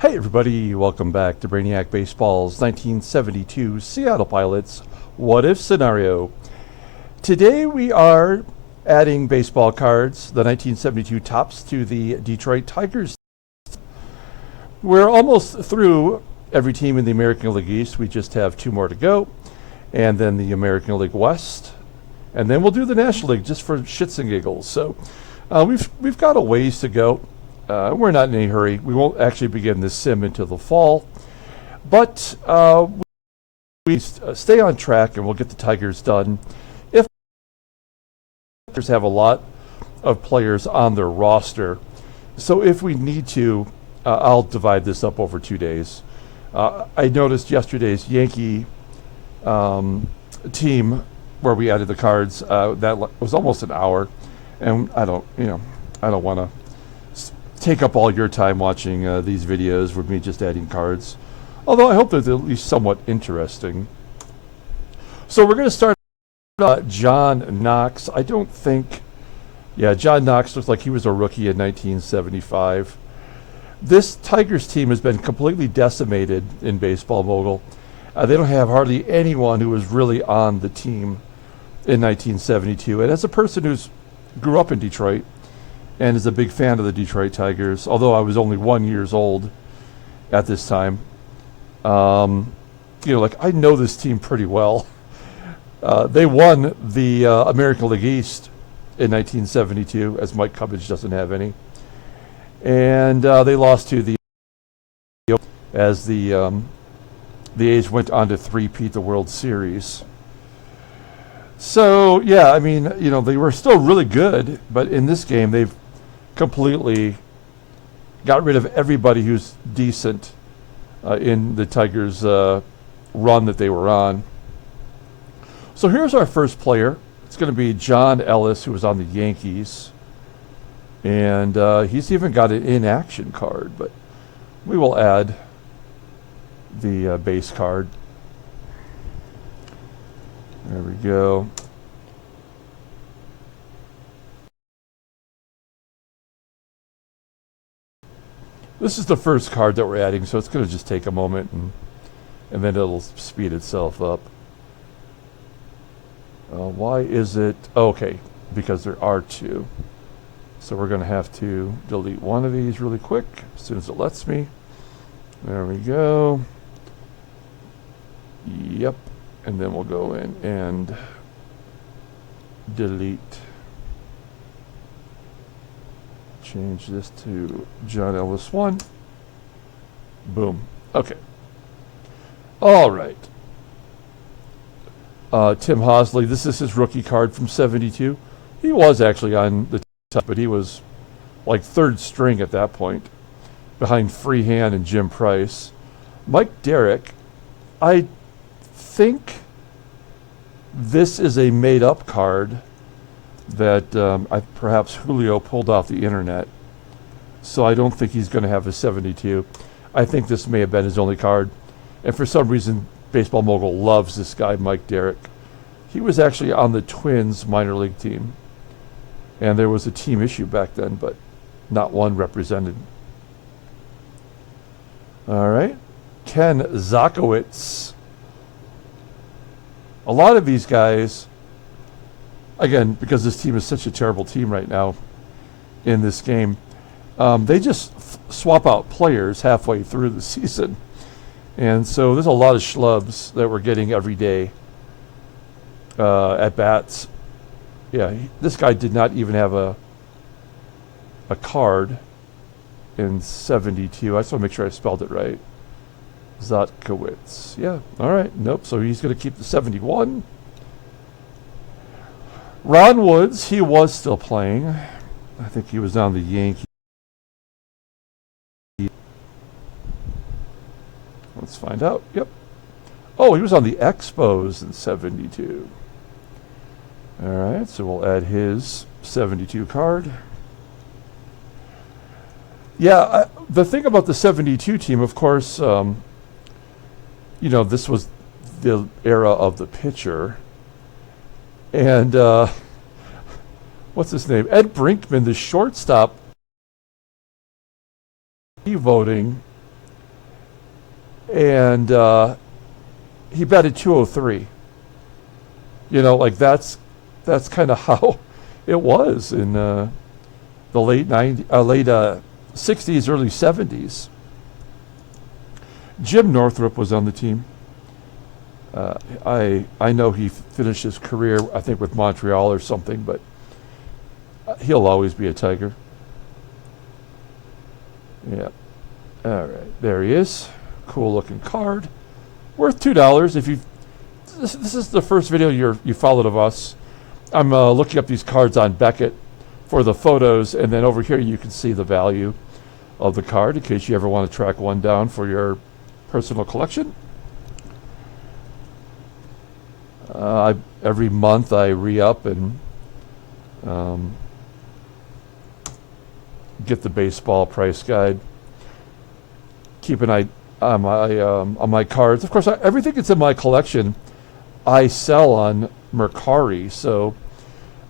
Hey everybody, welcome back to Brainiac Baseball's 1972 Seattle Pilots What If Scenario. Today we are adding baseball cards, the 1972 tops, to the Detroit Tigers. We're almost through every team in the American League East. We just have two more to go, and then the American League West, and then we'll do the National League just for shits and giggles. So we've got a ways to go. We're not in any hurry. We won't actually begin this sim until the fall. But we stay on track and we'll get the Tigers done. If the Tigers have a lot of players on their roster, so if we need to, I'll divide this up over 2 days. I noticed yesterday's Yankee team where we added the cards, that was almost an hour. And I don't want to take up all your time watching these videos with me just adding cards. Although I hope they're at least somewhat interesting. So we're going to start John Knox. I don't think... Yeah, John Knox looks like he was a rookie in 1975. This Tigers team has been completely decimated in Baseball Mogul. They don't have hardly anyone who was really on the team in 1972. And as a person who's grew up in Detroit, and is a big fan of the Detroit Tigers, although I was only 1 year old at this time. I know this team pretty well. They won the American League East in 1972, as Mike Cubbage doesn't have any. And they lost to the as the A's went on to three-peat the World Series. So, yeah, I mean, they were still really good, but in this game, they've completely got rid of everybody who's decent in the Tigers' run that they were on. So here's our first player. It's going to be John Ellis, who was on the Yankees. And he's even got an in-action card, but we will add the base card. There we go. This is the first card that we're adding, so it's going to just take a moment, and then it'll speed itself up. Why is it... Okay, because there are two. So we're going to have to delete one of these really quick as soon as it lets me. There we go. Yep. And then we'll go in and delete. Change this to John Ellis 1. Boom. Okay. All right. Tim Hosley, this is his rookie card from 72. He was actually on the top, but he was like third string at that point, behind Freehand and Jim Price. Mike Derrick, I think this is a made-up card that perhaps Julio pulled off the internet. So I don't think he's going to have a 72. I think this may have been his only card. And for some reason, Baseball Mogul loves this guy, Mike Derrick. He was actually on the Twins minor league team. And there was a team issue back then, but not one represented. All right. Ken Zakowitz. A lot of these guys... Again, because this team is such a terrible team right now in this game, they just swap out players halfway through the season. And so there's a lot of shlubs that we're getting every day at bats. Yeah, this guy did not even have a card in 72. I just want to make sure I spelled it right. Zatkowitz. Yeah, all right. Nope, so he's going to keep the 71. Ron Woods, he was still playing. I think he was on the Yankees. Let's find out. Yep. Oh, he was on the Expos in 72. All right, so we'll add his 72 card. Yeah, the thing about the 72 team, of course, this was the era of the pitcher. And what's his name? Ed Brinkman, the shortstop, voting and he batted 203. You know, like that's kind of how it was in the late 60s, early 70s. Jim Northrup was on the team. I know he finished his career, I think, with Montreal or something, but he'll always be a Tiger. Yeah. All right, there he is. Cool looking card, worth $2. If you, this is the first video you followed of us. I'm looking up these cards on Beckett for the photos, and then over here you can see the value of the card in case you ever want to track one down for your personal collection. Every month I re-up and get the baseball price guide. Keep an eye on my cards. Of course, everything that's in my collection I sell on Mercari. So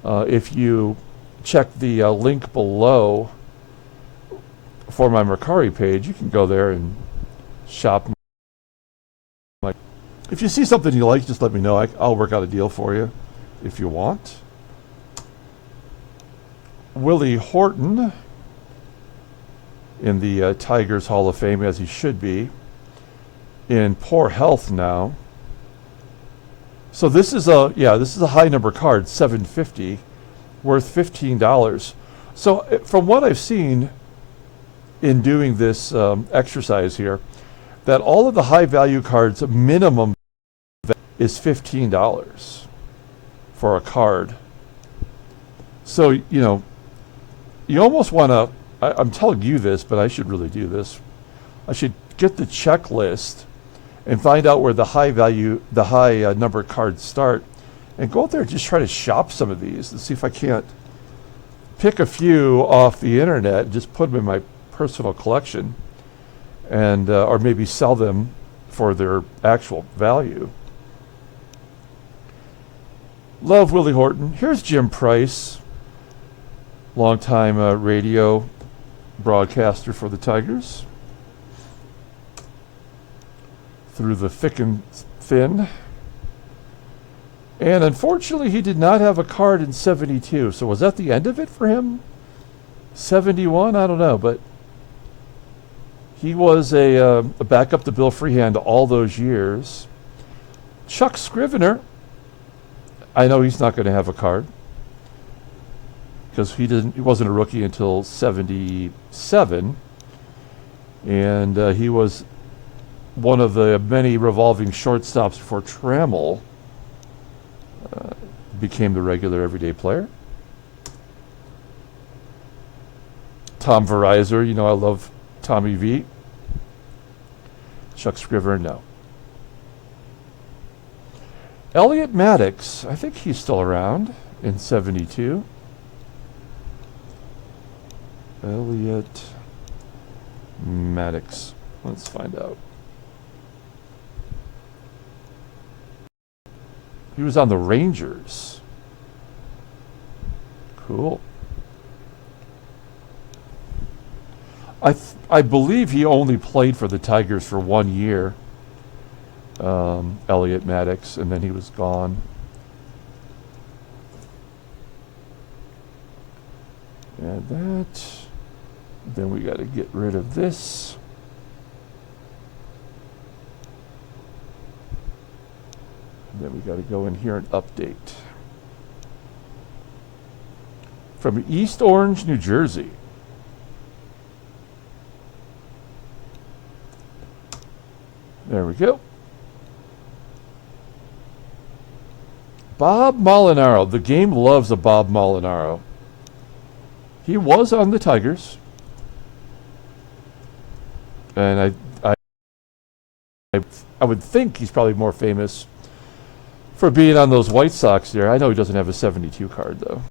if you check the link below for my Mercari page, you can go there and shop. If you see something you like, just let me know. I'll work out a deal for you if you want. Willie Horton in the Tigers Hall of Fame, as he should be, in poor health now. So this is a high number card, 750, worth $15. So from what I've seen in doing this exercise here, that all of the high value cards minimum is $15 for a card. So, you know, you almost want to, I'm telling you this, but I should really do this. I should get the checklist and find out where the high number cards start, and go out there and just try to shop some of these and see if I can't pick a few off the internet and just put them in my personal collection, and or maybe sell them for their actual value. Love Willie Horton. Here's Jim Price, longtime radio broadcaster for the Tigers. Through the thick and thin. And unfortunately, he did not have a card in 72. So was that the end of it for him? 71? I don't know, but he was a backup to Bill Freehand all those years. Chuck Scrivener. I know he's not going to have a card because he wasn't a rookie until 77, and he was one of the many revolving shortstops before Trammell became the regular everyday player. Tom Verizor, you know I love Tommy V. Chuck Scrivener, no. Elliot Maddox, I think he's still around in 72. Elliot Maddox. Let's find out. He was on the Rangers. Cool. I believe he only played for the Tigers for 1 year. Elliot Maddox, and then he was gone. Add that. Then we got to get rid of this. Then we got to go in here and update. From East Orange, New Jersey. There we go. Bob Molinaro. The game loves a Bob Molinaro. He was on the Tigers. And I would think he's probably more famous for being on those White Sox there. I know he doesn't have a 72 card, though.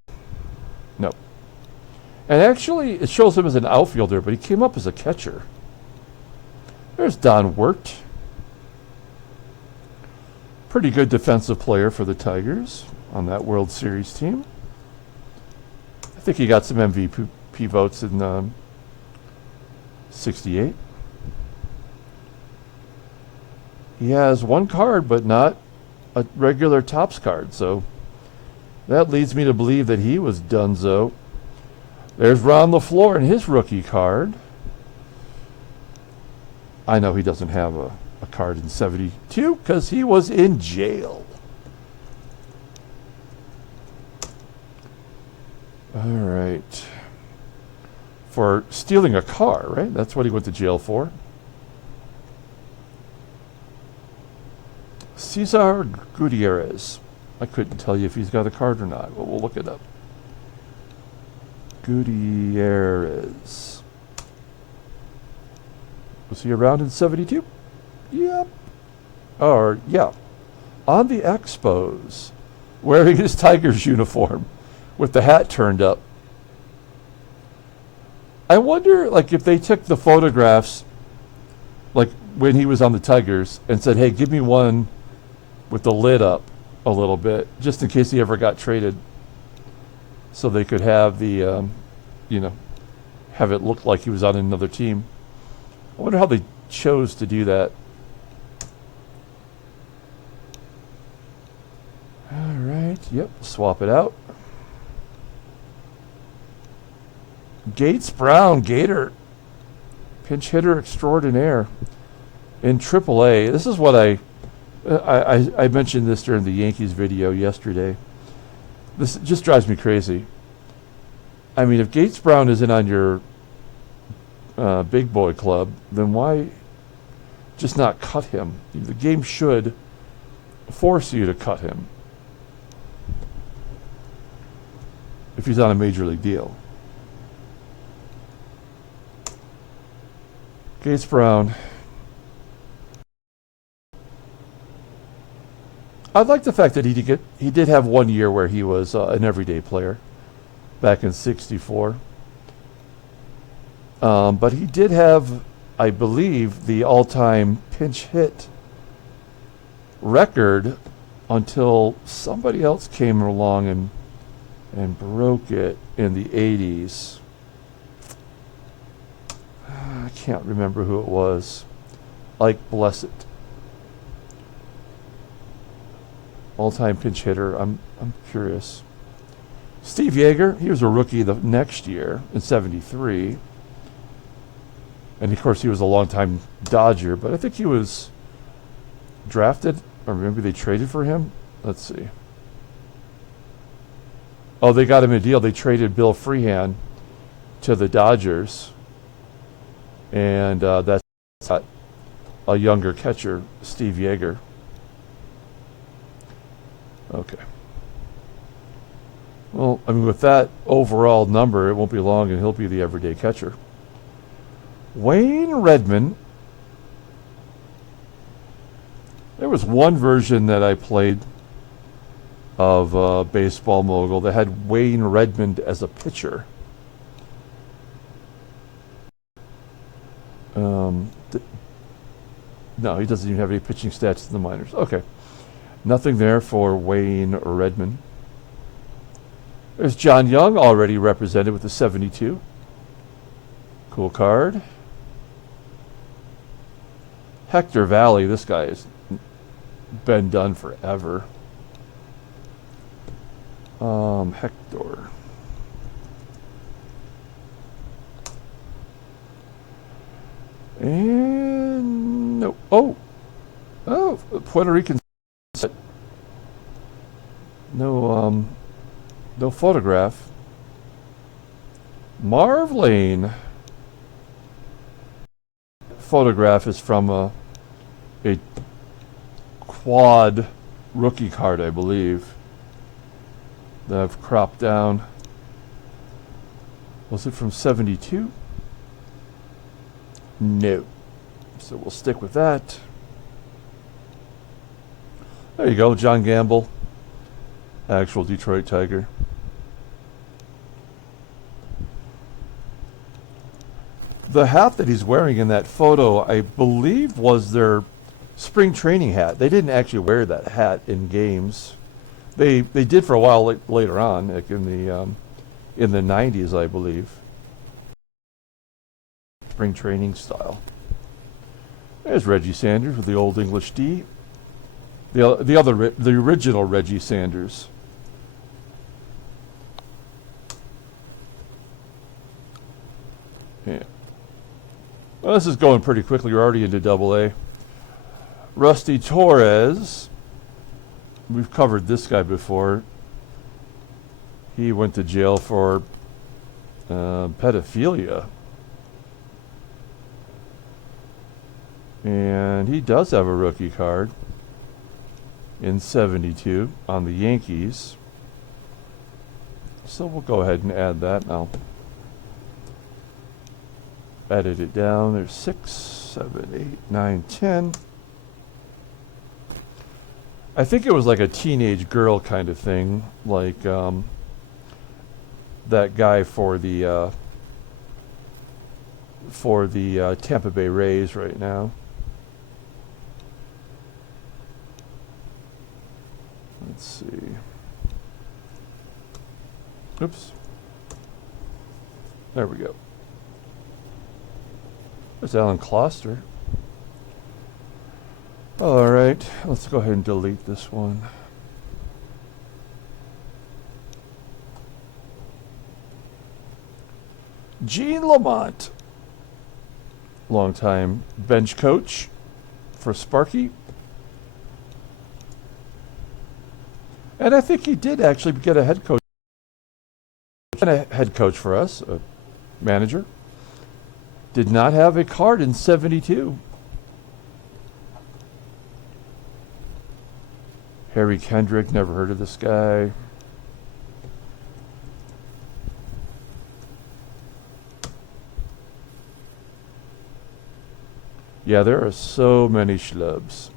No. And actually, it shows him as an outfielder, but he came up as a catcher. There's Don Wirt. Pretty good defensive player for the Tigers on that World Series team. I think he got some MVP votes in 68. He has one card, but not a regular Topps card, so that leads me to believe that he was donezo. There's Ron LaFleur and his rookie card. I know he doesn't have a card in 72 because he was in jail. All right. For stealing a car, right? That's what he went to jail for. Cesar Gutierrez. I couldn't tell you if he's got a card or not, but we'll look it up. Gutierrez. Was he around in 72? Yep. Or, yeah. On the Expos, wearing his Tigers uniform with the hat turned up. I wonder, like, if they took the photographs, like, when he was on the Tigers and said, hey, give me one with the lid up a little bit, just in case he ever got traded, so they could have the, have it look like he was on another team. I wonder how they chose to do that. All right, yep, swap it out. Gates Brown, Gator, pinch hitter extraordinaire in AAA. This is what I mentioned this during the Yankees video yesterday. This just drives me crazy. I mean, if Gates Brown isn't on your big boy club, then why just not cut him? The game should force you to cut him if he's on a major league deal. Gates Brown. I like the fact that he did have 1 year where he was an everyday player back in '64. But he did have, I believe, the all-time pinch hit record until somebody else came along and broke it in the 80s. I can't remember who it was. Like Blessed. All-time pinch hitter. I'm curious. Steve Yeager, he was a rookie the next year in '73. And of course he was a long-time Dodger, but I think he was drafted, or maybe they traded for him. Let's see. Oh, they got him a deal. They traded Bill Freehan to the Dodgers. And that's a younger catcher, Steve Yeager. Okay. Well, I mean, with that overall number, it won't be long and he'll be the everyday catcher. Wayne Redmond. There was one version that I played of Baseball Mogul that had Wayne Redmond as a pitcher. No, he doesn't even have any pitching stats in the minors. Okay. Nothing there for Wayne Redmond. There's John Young, already represented with the 72. Cool card. Hector Valley, this guy has been done forever. Hector. And no. Oh, Puerto Rican. No, no photograph. Marv Lane. Photograph is from a quad rookie card, I believe, that I've cropped down. Was it from '72? No. So we'll stick with that. There you go, John Gamble, actual Detroit Tiger. The hat that he's wearing in that photo, I believe, was their spring training hat. They didn't actually wear that hat in games. They did for a while later on, like in the 90s, I believe. Spring training style. There's Reggie Sanders with the old English D. The original Reggie Sanders. Yeah. Well, this is going pretty quickly. We're already into Double A. Rusty Torres. We've covered this guy before. He went to jail for pedophilia. And he does have a rookie card in 72 on the Yankees. So we'll go ahead and add that now. Edit it down. There's 6, 7, 8, 9, 10. I think it was like a teenage girl kind of thing, like that guy for the Tampa Bay Rays right now. Let's see. Oops. There we go. There's Alan Kloster. All right, let's go ahead and delete this one. Gene Lamont, longtime bench coach for Sparky. And I think he did actually get a head coach. And a head coach for us, a manager. Did not have a card in 72. Harry Kendrick, never heard of this guy. Yeah, there are so many schlubs.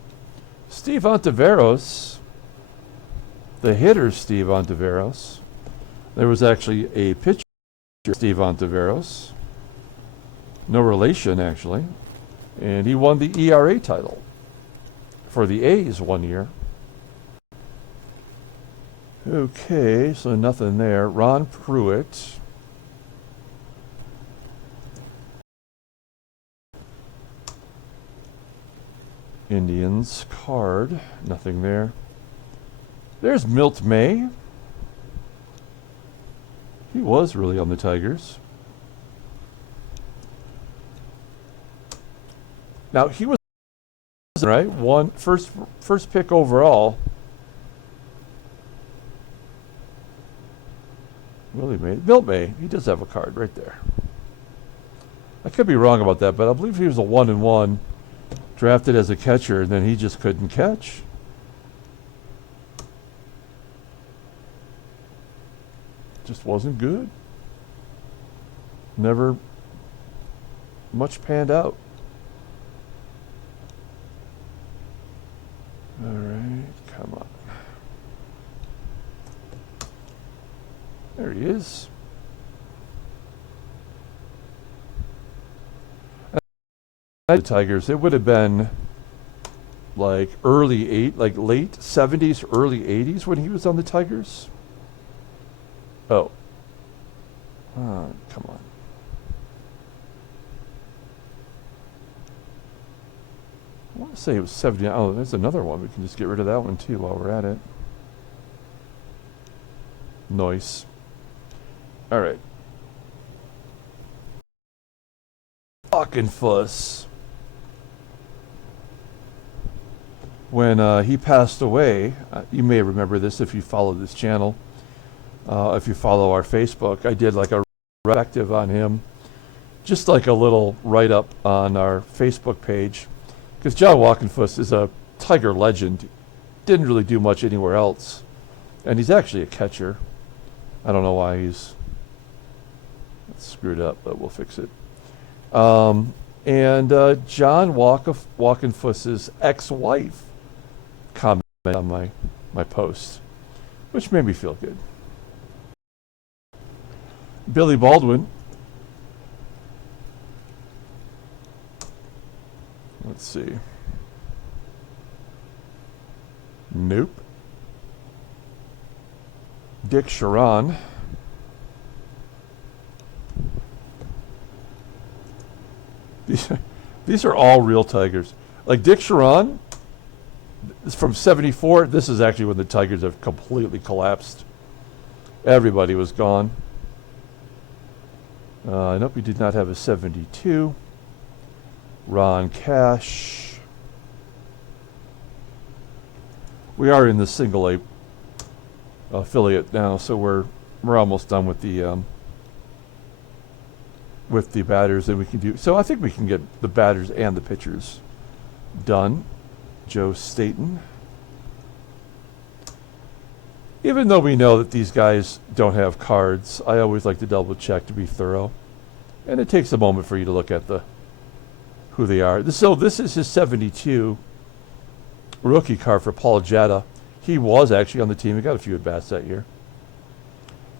Steve Ontiveros, the hitter Steve Ontiveros. There was actually a pitcher, Steve Ontiveros. No relation, actually. And he won the ERA title for the A's one year. Okay, so nothing there. Ron Pruitt. Indians card. Nothing there. There's Milt May. He was really on the Tigers. Now, he was, right, first pick overall. Willie May. Milt May. He does have a card right there. I could be wrong about that, but I believe he was a 1-1, drafted as a catcher, and then he just couldn't catch. Just wasn't good. Never much panned out. All right, come on. There he is. The Tigers, it would have been like late 70s, early 80s when he was on the Tigers. Oh. Come on. I want to say it was 70. Oh, there's another one. We can just get rid of that one too while we're at it. Nice. All right. Fucking Fuss. When he passed away, you may remember this if you follow this channel. If you follow our Facebook, I did like a retrospective on him. Just like a little write-up on our Facebook page. Because John Walkenfuss is a Tiger legend. Didn't really do much anywhere else. And he's actually a catcher. I don't know why he's screwed up, but we'll fix it. And John Walkenfuss's ex-wife commented on my post, which made me feel good. Billy Baldwin. Let's see. Nope. Dick Sharon. These are all real Tigers. Like Dick Sharon is from 74. This is actually when the Tigers have completely collapsed. Everybody was gone. Nope, we did not have a 72. Ron Cash. We are in the single A affiliate now, so we're almost done with the batters that we can do. So I think we can get the batters and the pitchers done. Joe Staten. Even though we know that these guys don't have cards, I always like to double check to be thorough. And it takes a moment for you to look at who they are. So this is his 72 rookie card for Paul Jetta. He was actually on the team. He got a few at-bats that year.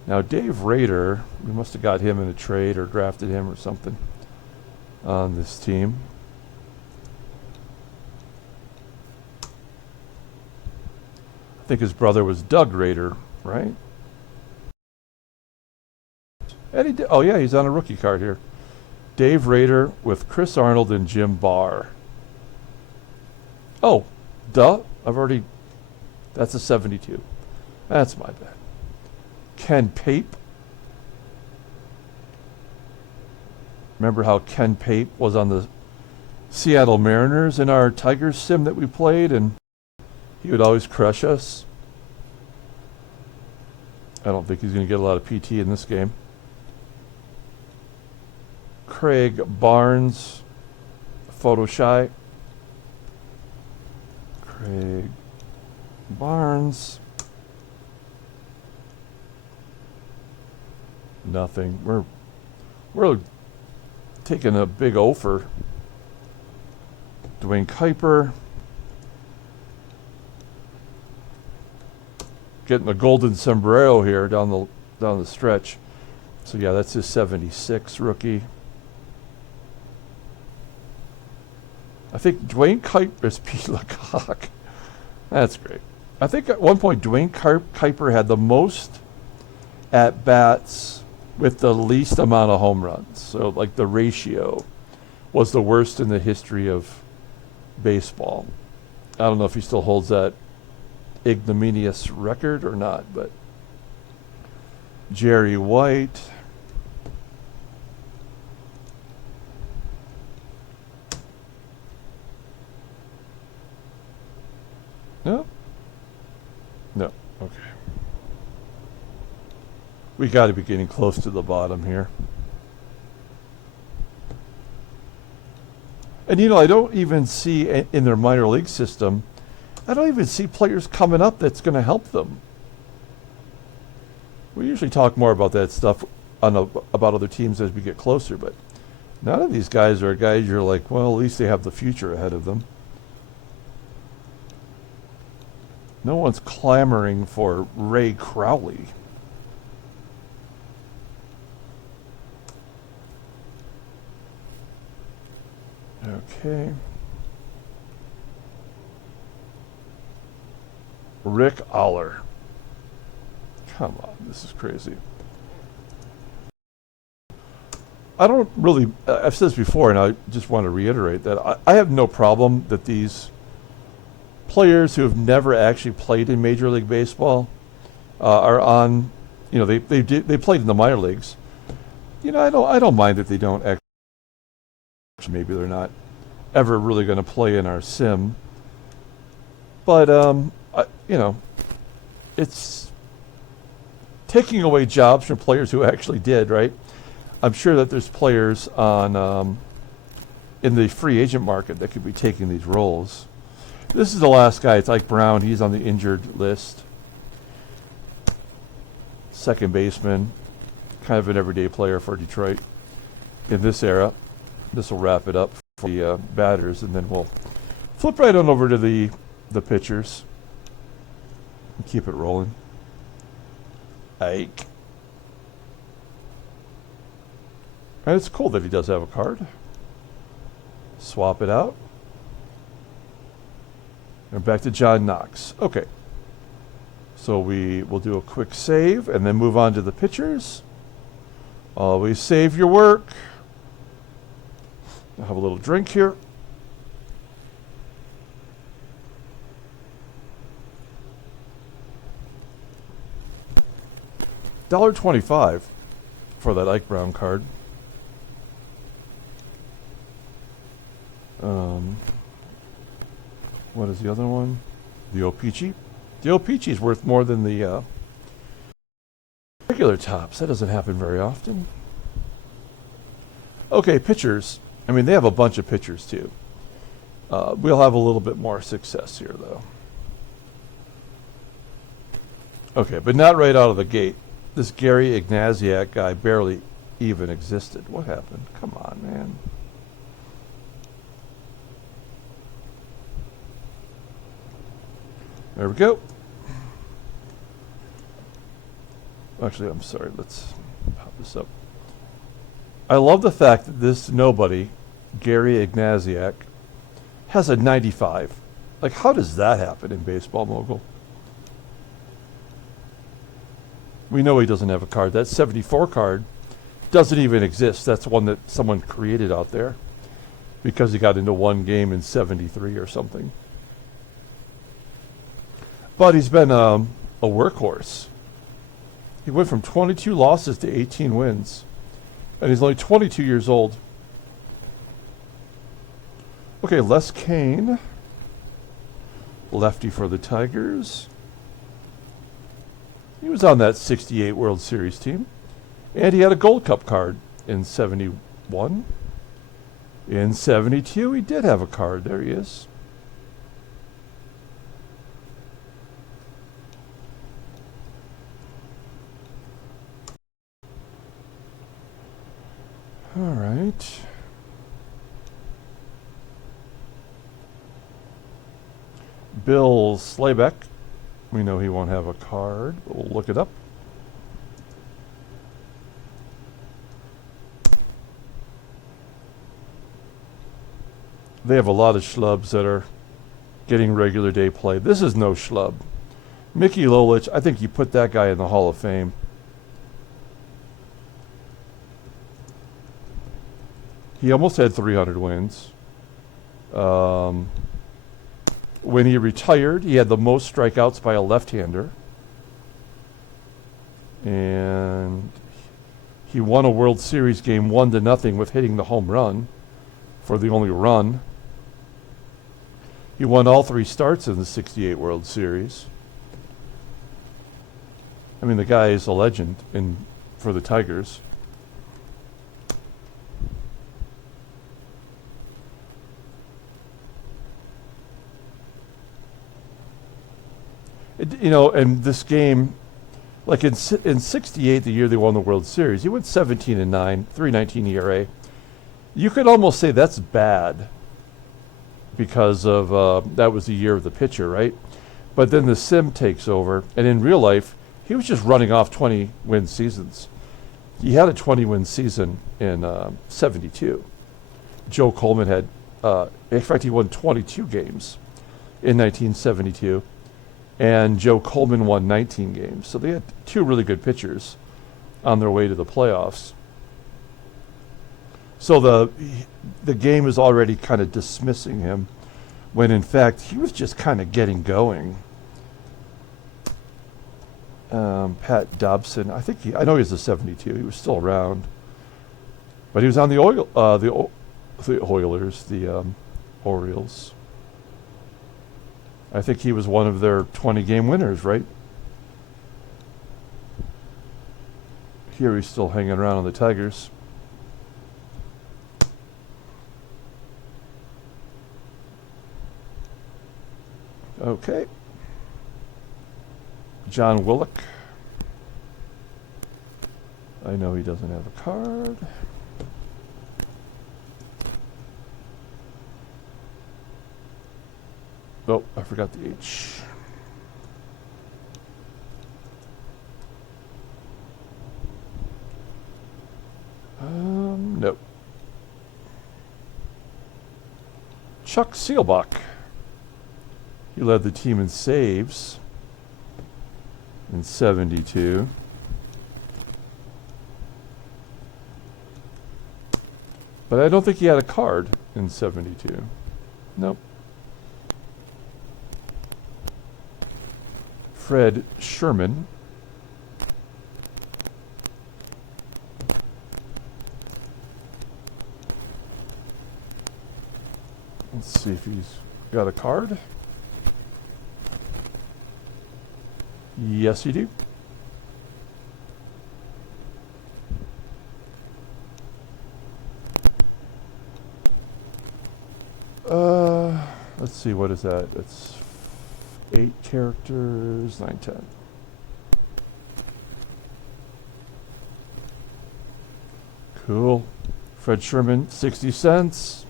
Now Dave Rader, we must have got him in a trade or drafted him or something on this team. I think his brother was Doug Rader, right? And he did, oh yeah, he's on a rookie card here. Dave Rader with Chris Arnold and Jim Barr. Oh, duh. That's a 72. That's my bad. Ken Pape. Remember how Ken Pape was on the Seattle Mariners in our Tigers sim that we played, and he would always crush us. I don't think he's going to get a lot of PT in this game. Craig Barnes, photo shy. Craig Barnes. Nothing. We're taking a big O for Dwayne Kuiper. Getting a golden sombrero here down the stretch. So yeah, that's his 76 rookie. I think Dwayne Kuiper's Pete Lecoq. That's great. I think at one point Dwayne Kuiper had the most at-bats with the least amount of home runs. So like the ratio was the worst in the history of baseball. I don't know if he still holds that ignominious record or not, but Jerry White. No? No. Okay. We got to be getting close to the bottom here. And I don't even see in their minor league system, I don't even see players coming up that's going to help them. We usually talk more about that stuff about other teams as we get closer, but none of these guys are guys you're like, well, at least they have the future ahead of them. No one's clamoring for Ray Crowley. Okay. Rick Aller. Come on, this is crazy. I don't really, I've said this before, and I just want to reiterate that I have no problem that these players who have never actually played in Major League Baseball are on, they played in the minor leagues. I don't mind that they don't actually, maybe they're not ever really going to play in our sim. But, it's taking away jobs from players who actually did, right? I'm sure that there's players on in the free agent market that could be taking these roles. This is the last guy. It's Ike Brown. He's on the injured list. Second baseman. Kind of an everyday player for Detroit in this era. This will wrap it up for the batters, and then we'll flip right on over to the pitchers and keep it rolling. Ike. And it's cool that he does have a card. Swap it out. And back to John Knox. Okay. So we will do a quick save and then move on to the pitchers. Always save your work. I'll have a little drink here. $1.25 for that Ike Brown card. What is the other one? The O-Pee-Chee. The O-Pee-Chee is worth more than the regular tops. That doesn't happen very often. Okay, pitchers. I mean, they have a bunch of pitchers too. We'll have a little bit more success here, though. Okay, but not right out of the gate. This Gary Ignatiak guy barely even existed. What happened? Come on, man. There we go. Actually, I'm sorry. Let's pop this up. I love the fact that this nobody, Gary Ignatiak, has a 95. Like, how does that happen in Baseball Mogul? We know he doesn't have a card. That 74 card doesn't even exist. That's one that someone created out there because he got into one game in 73 or something. But he's been a workhorse. He went from 22 losses to 18 wins. And he's only 22 years old. Okay, Les Kane. Lefty for the Tigers. He was on that 68 World Series team. And he had a Gold Cup card in 71. In 72, he did have a card. There he is. All right. Bill Slaybeck. We know he won't have a card, but we'll look it up. They have a lot of shlubs that are getting regular day play. This is no schlub. Mickey Lolich, I think you put that guy in the Hall of Fame. He almost had 300 wins. When he retired, he had the most strikeouts by a left-hander. And he won a World Series game 1-0 with hitting the home run for the only run. He won all 3 starts in the 68 World Series. I mean, the guy is a legend for the Tigers. And this game, like in 68, the year they won the World Series, he went 17-9, 3.19 ERA. You could almost say that's bad because of that was the year of the pitcher, right? But then the sim takes over, and in real life, he was just running off 20-win seasons. He had a 20-win season in 72. Joe Coleman had, in fact, he won 22 games in 1972. And Joe Coleman won 19 games. So they had 2 really good pitchers on their way to the playoffs. So the game is already kind of dismissing him when in fact he was just kind of getting going. Pat Dobson, I know he was a 72. He was still around. But he was on the Oilers, the Orioles. I think he was one of their 20-game winners, right? Here he's still hanging around on the Tigers. Okay. John Willock. I know he doesn't have a card. Oh, I forgot the H. Nope. Chuck Seelbach. He led the team in saves in 72. But I don't think he had a card in 72. Nope. Fred Sherman. Let's see if he's got a card. Yes, you do. Let's see, what is that? It's 8 characters, 9, 10. Cool. Fred Sherman, 60 cents.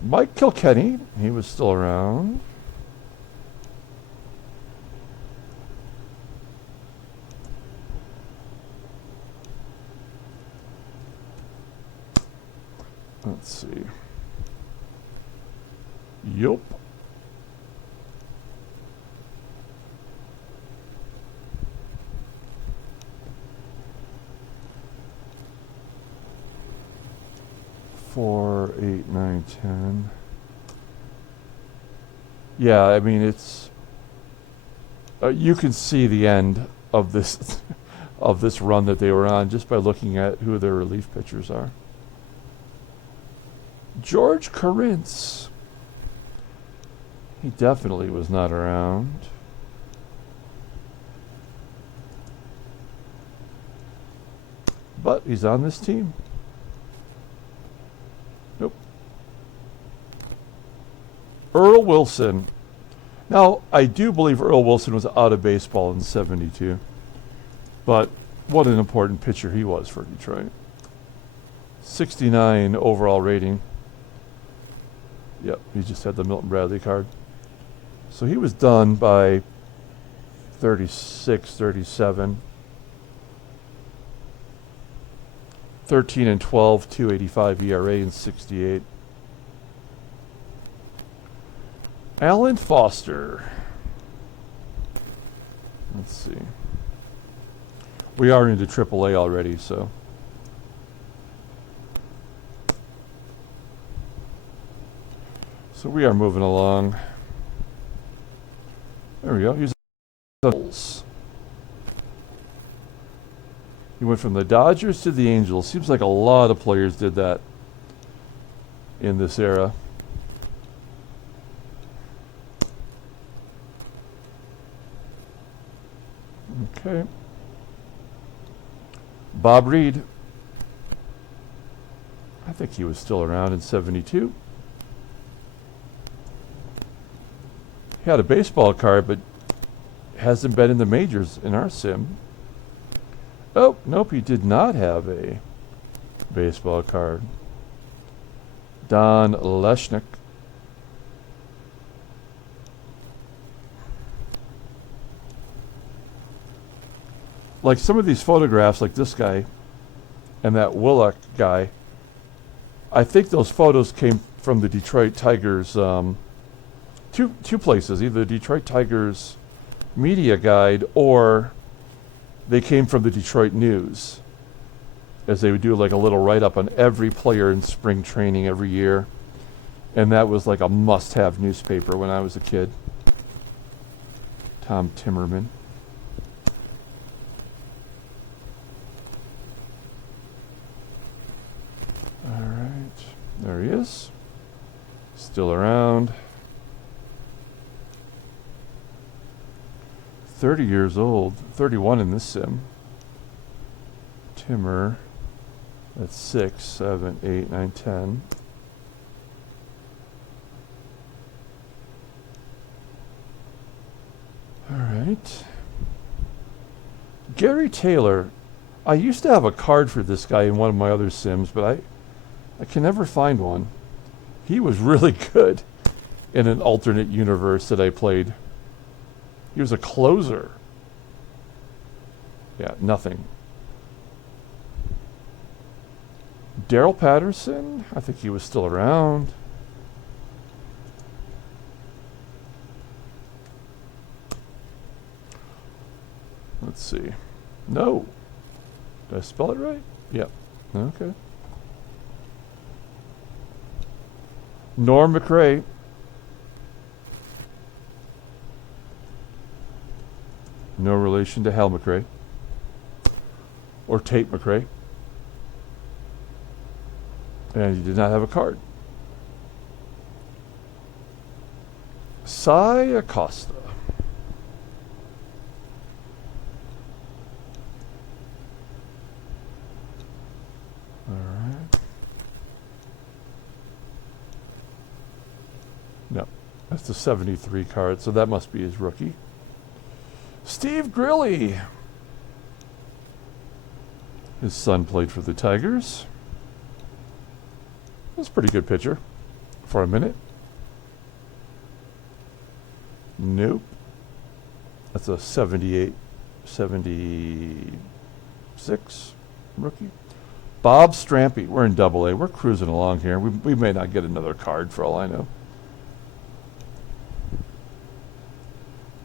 Mike Kilkenny, he was still around. Let's see. Yup. Four, 8, 9, 10. Yeah, I mean it's. You can see the end of this of this run that they were on just by looking at who their relief pitchers are. George Corintz. He definitely was not around. But he's on this team. Nope. Earl Wilson. Now, I do believe Earl Wilson was out of baseball in 72. But what an important pitcher he was for Detroit. 69 overall rating. Yep, he just had the Milton Bradley card. So he was done by 36, 37. 13 and 12, 285 ERA in 68. Alan Foster. Let's see. We are into AAA already, so. So we are moving along. There we go. Here's the Bulls. He went from the Dodgers to the Angels. Seems like a lot of players did that in this era. Okay. Bob Reed. I think he was still around in 72. He had a baseball card, but hasn't been in the majors in our sim. Oh, nope, he did not have a baseball card. Don Leshnick. Like some of these photographs, like this guy and that Willock guy, I think those photos came from the Detroit Tigers, two places, either the Detroit Tigers media guide or they came from the Detroit News, as they would do like a little write-up on every player in spring training every year. And that was like a must-have newspaper when I was a kid. Tom Timmerman. All right, there he is. Still around. 30 years old, 31 in this sim. Timmer, that's 6, 7, 8, 9, 10. All right. Gary Taylor. I used to have a card for this guy in one of my other sims, but I can never find one. He was really good in an alternate universe that I played. He was a closer. Yeah, nothing. Daryl Patterson, I think he was still around. Let's see. No. Did I spell it right? Yep. Okay. Norm McRae. No relation to Hal McRae. Or Tate McRae. And he did not have a card. Cy Acosta. All right. No, that's the 73 card, so that must be his rookie. Steve Grilly. His son played for the Tigers. That's a pretty good pitcher for a minute. Nope. That's a 78, 76 rookie. Bob Strampy. We're in Double A. We're cruising along here. We may not get another card for all I know.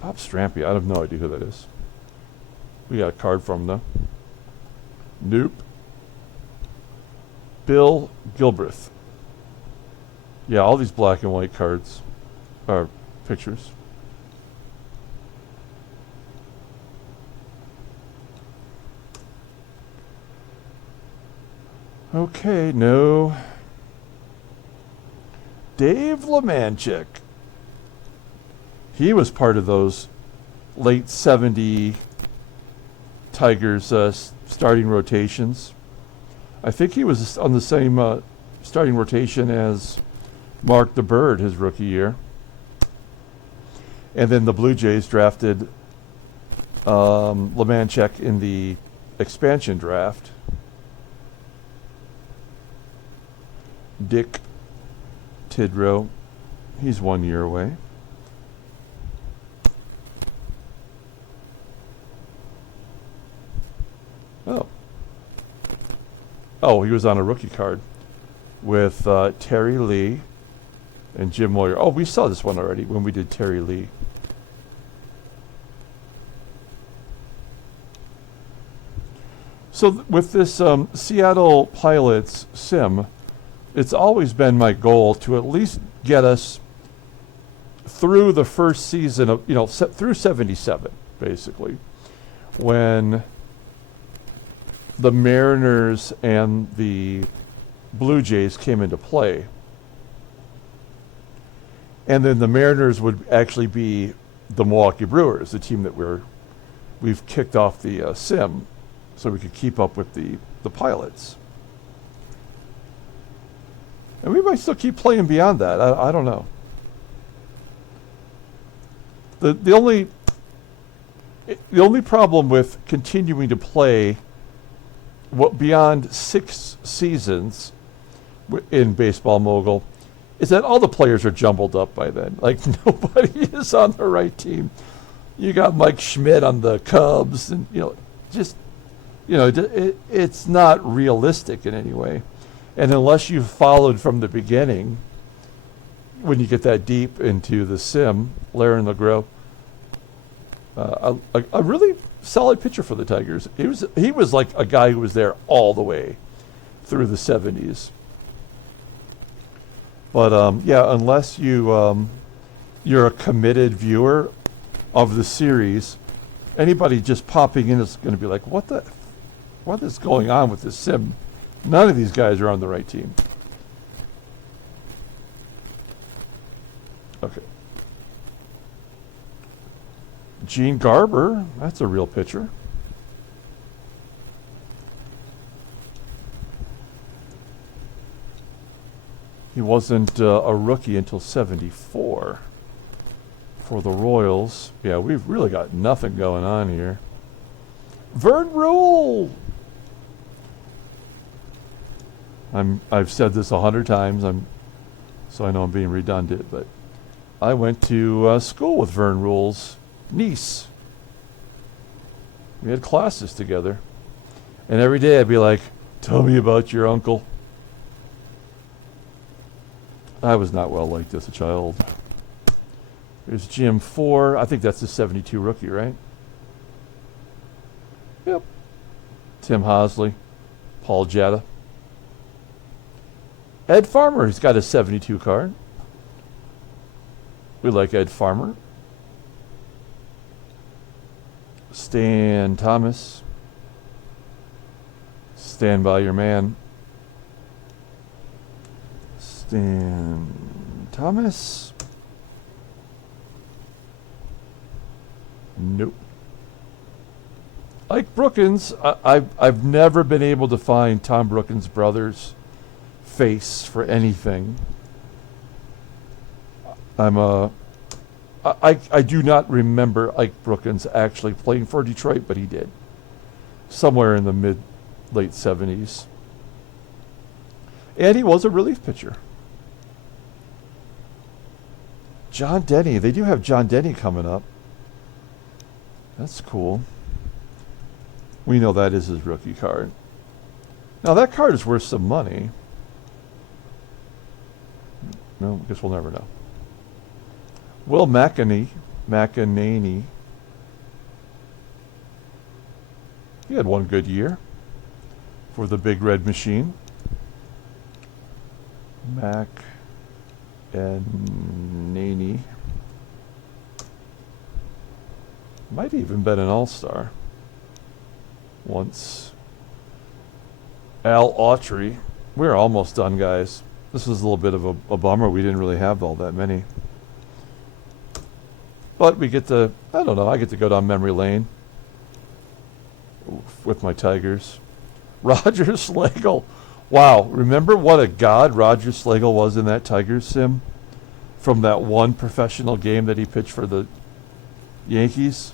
Bob Strampy. I have no idea who that is. We got a card from him, though. Nope. Bill Gilbreth. Yeah, all these black and white cards are pictures. Okay, no. Dave Lemanchik. He was part of those late 70 Tigers starting rotations. I think he was on the same starting rotation as Mark the Bird his rookie year. And then the Blue Jays drafted Lemanchik in the expansion draft. Dick Tidrow, he's 1 year away. Oh, he was on a rookie card with Terry Lee and Jim Moyer. Oh, we saw this one already when we did Terry Lee. So with this Seattle Pilots sim, it's always been my goal to at least get us through the first season of, through 77, basically, when the Mariners and the Blue Jays came into play. And then the Mariners would actually be the Milwaukee Brewers, the team that we've kicked off the sim so we could keep up with the Pilots. And we might still keep playing beyond that. I don't know. The only problem with continuing to play beyond 6 seasons in Baseball Mogul is that all the players are jumbled up by then. Like, nobody is on the right team. You got Mike Schmidt on the Cubs, and it's not realistic in any way. And unless you've followed from the beginning, when you get that deep into the sim, Larry LeGros, a really solid pitcher for the Tigers. He was like a guy who was there all the way through the 70s. But unless you're a committed viewer of the series, anybody just popping in is going to be like, what is going on with this sim? None of these guys are on the right team. Okay. Gene Garber, that's a real pitcher. He wasn't a rookie until 74 for the Royals. Yeah, we've really got nothing going on here. Vern Rule. I've said this 100 times, so I know I'm being redundant, but I went to school with Vern Rule's niece. We had classes together. And every day I'd be like, tell me about your uncle. I was not well liked as a child. There's Jim 4. I think that's the 72 rookie, right? Yep. Tim Hosley. Paul Jetta. Ed Farmer, he's got a 72 card. We like Ed Farmer. Stan Thomas. Stand by your man. Stan Thomas. Nope. Ike Brookins. I've never been able to find Tom Brookins' brother's face for anything. I do not remember Ike Brookins actually playing for Detroit, but he did. Somewhere in the late 70s. And he was a relief pitcher. John Denny. They do have John Denny coming up. That's cool. We know that is his rookie card. Now that card is worth some money. No, I guess we'll never know. Will McEnany. He had one good year for the Big Red Machine. McEnany. Might even been an all-star once. Al Autry. We're almost done, guys. This was a little bit of a bummer. We didn't really have all that many. But we get to, I don't know, I get to go down memory lane with my Tigers. Roger Slagle. Wow, remember what a god Roger Slagle was in that Tigers sim? From that one professional game that he pitched for the Yankees?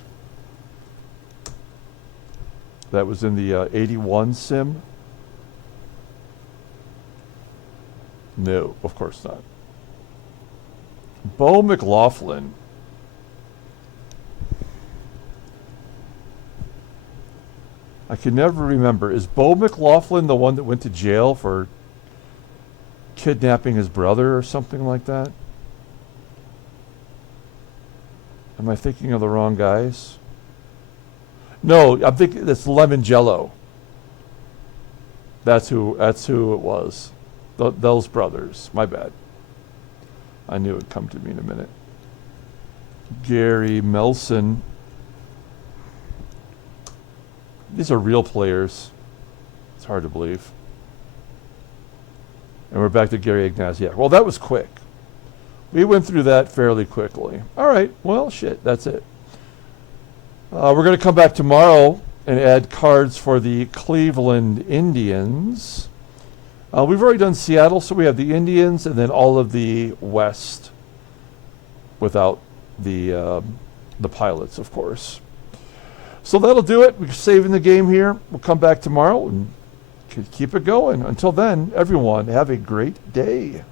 That was in the 81 sim? No, of course not. Bo McLaughlin. I can never remember. Is Bo McLaughlin the one that went to jail for kidnapping his brother or something like that? Am I thinking of the wrong guys? No, I'm thinking that's Lemon Jello. That's who it was. Those brothers. My bad. I knew it would come to me in a minute. Gary Melson. These are real players. It's hard to believe. And we're back to Gary Ignatiak. Well, that was quick. We went through that fairly quickly. All right. Well, shit. That's it. We're going to come back tomorrow and add cards for the Cleveland Indians. We've already done Seattle, so we have the Indians and then all of the West without the Pilots, of course. So that'll do it. We're saving the game here. We'll come back tomorrow and keep it going. Until then, everyone, have a great day.